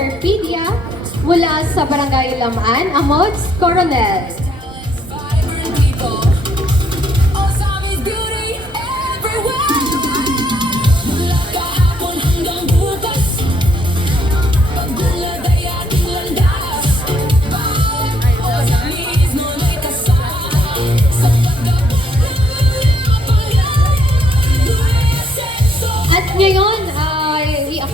Sir Pidia mula sa Barangay Lamaan, Amods, Coronel. At ngayon ay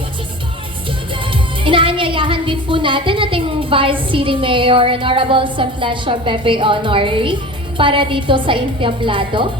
inaanyayahan din po natin ating Vice City Mayor Honorable Samplesio Pepe Honorary para dito sa entablado.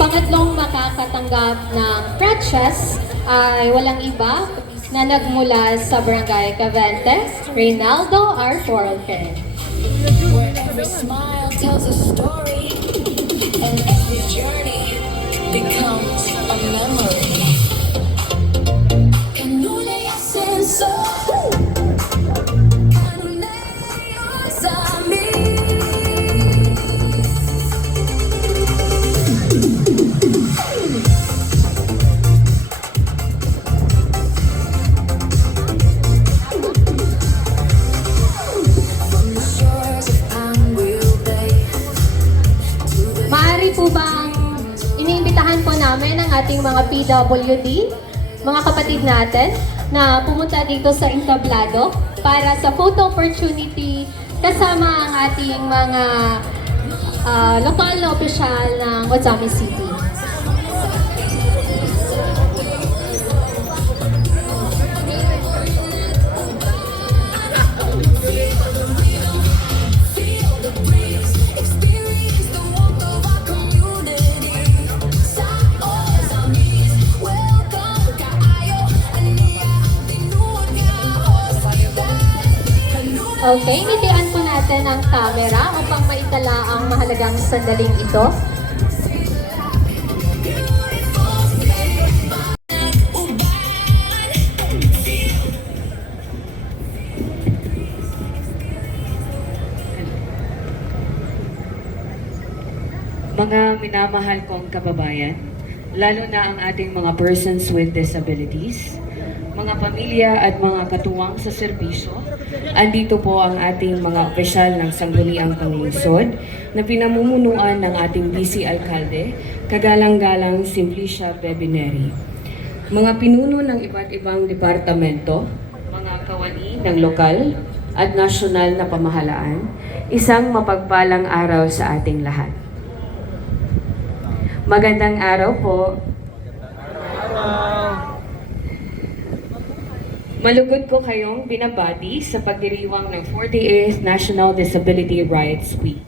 Pangatlong makakatanggap ng purchase ay walang iba na nagmula sa Barangay Cavite, Reynaldo R. Forte. Where every smile tells a story and every journey becomes a memory. Kanule asenso, kanule asami. Maaari po bang iniimbitahan po namin ang ating mga PWD, mga kapatid natin, na pumunta dito sa entablado para sa photo opportunity kasama ang ating mga lokal na opisyal ng Ozami City. Okay, ngitian po natin ang camera upang maitala ang mahalagang sandaling ito. Mga minamahal kong kababayan, lalo na ang ating mga persons with disabilities, mga pamilya at mga katuwang sa serbisyo, andito po ang ating mga opisyal ng Sangguniang Panglungsod na pinamumunuan ng ating BC Alcalde, Kagalang-galang Simplicia Bebineri. Mga pinuno ng iba't ibang departamento, mga kawani ng lokal at nasyonal na pamahalaan, isang mapagpalang araw sa ating lahat. Magandang araw po. Malugod ko kayong binabati sa pagdiriwang ng 48th National Disability Rights Week.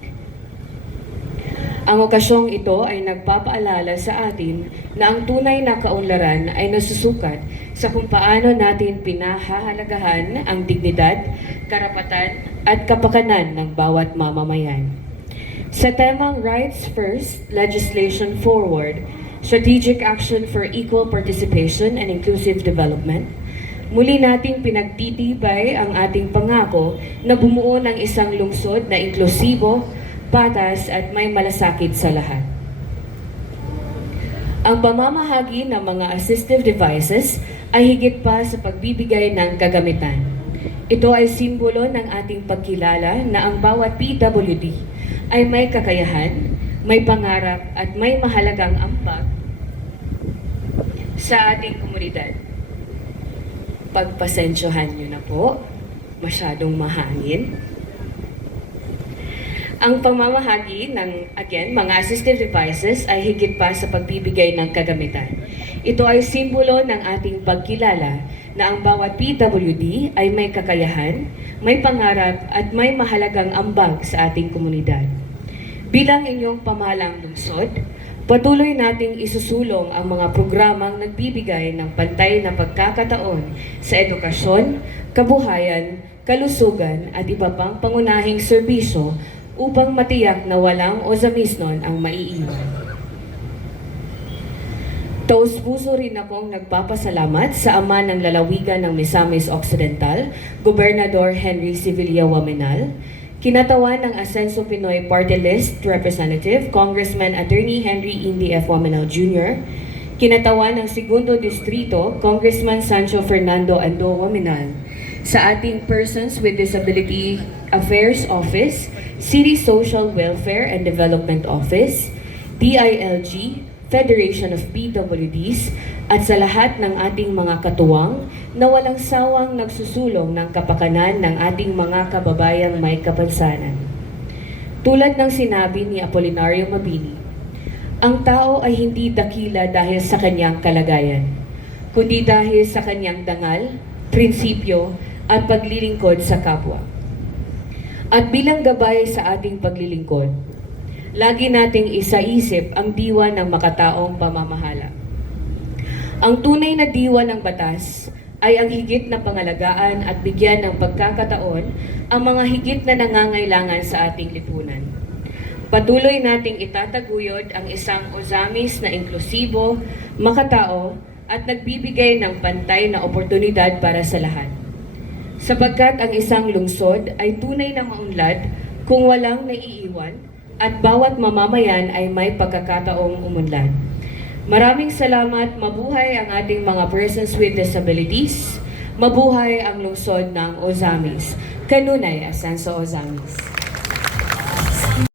Ang okasyong ito ay nagpapaalala sa atin na ang tunay na kaunlaran ay nasusukat sa kung paano natin pinahahalagahan ang dignidad, karapatan at kapakanan ng bawat mamamayan. Sa temang Rights First, Legislation Forward, Strategic Action for Equal Participation and Inclusive Development, muli nating pinagtitibay ang ating pangako na bumuo ng isang lungsod na inklusibo, patas at may malasakit sa lahat. Ang pamamahagi ng mga assistive devices ay higit pa sa pagbibigay ng kagamitan. Ito ay simbolo ng ating pagkilala na ang bawat PWD ay may kakayahan, may pangarap at may mahalagang ambag sa ating komunidad. Pagpasensyahan nyo na po, masyadong mahangin. Ang pamamahagi ng, again, mga assistive devices ay higit pa sa pagbibigay ng kagamitan. Ito ay simbolo ng ating pagkilala na ang bawat PWD ay may kakayahan, may pangarap at may mahalagang ambag sa ating komunidad. Bilang inyong pamahalang lungsod, patuloy nating isusulong ang mga programang nagbibigay ng pantay na pagkakataon sa edukasyon, kabuhayan, kalusugan at iba pang pangunahing serbisyo upang matiyak na walang ozamisnon ang maiiwan. Taos-puso rin akong nagpapasalamat sa ama ng lalawigan ng Misamis Occidental, Gobernador Henry Sevilla Wamenal, kinatawan ng Asenso Pinoy Party List Representative, Congressman Attorney Henry Indy F. Wamenal Jr., kinatawan ng Segundo Distrito, Congressman Sancho Fernando Ando Wamenal, sa ating Persons with Disability Affairs Office, City Social Welfare and Development Office, DILG, Federation of PWDs, at sa lahat ng ating mga katuwang na walang sawang nagsusulong ng kapakanan ng ating mga kababayang may kapansanan. Tulad ng sinabi ni Apolinario Mabini, ang tao ay hindi dakila dahil sa kanyang kalagayan, kundi dahil sa kanyang dangal, prinsipyo, at paglilingkod sa kapwa. At bilang gabay sa ating paglilingkod, lagi nating isaisip ang diwa ng makataong pamamahala. Ang tunay na diwa ng batas ay ang higit na pangalagaan at bigyan ng pagkakataon ang mga higit na nangangailangan sa ating lipunan. Patuloy nating itataguyod ang isang Ozamis na inklusibo, makatao at nagbibigay ng pantay na oportunidad para sa lahat. Sapagkat ang isang lungsod ay tunay na maunlad kung walang naiiwan at bawat mamamayan ay may pagkakataong umunlad. Maraming salamat, mabuhay ang ating mga persons with disabilities, mabuhay ang lungsod ng Ozamis. Kanunay, Asenso Ozamis.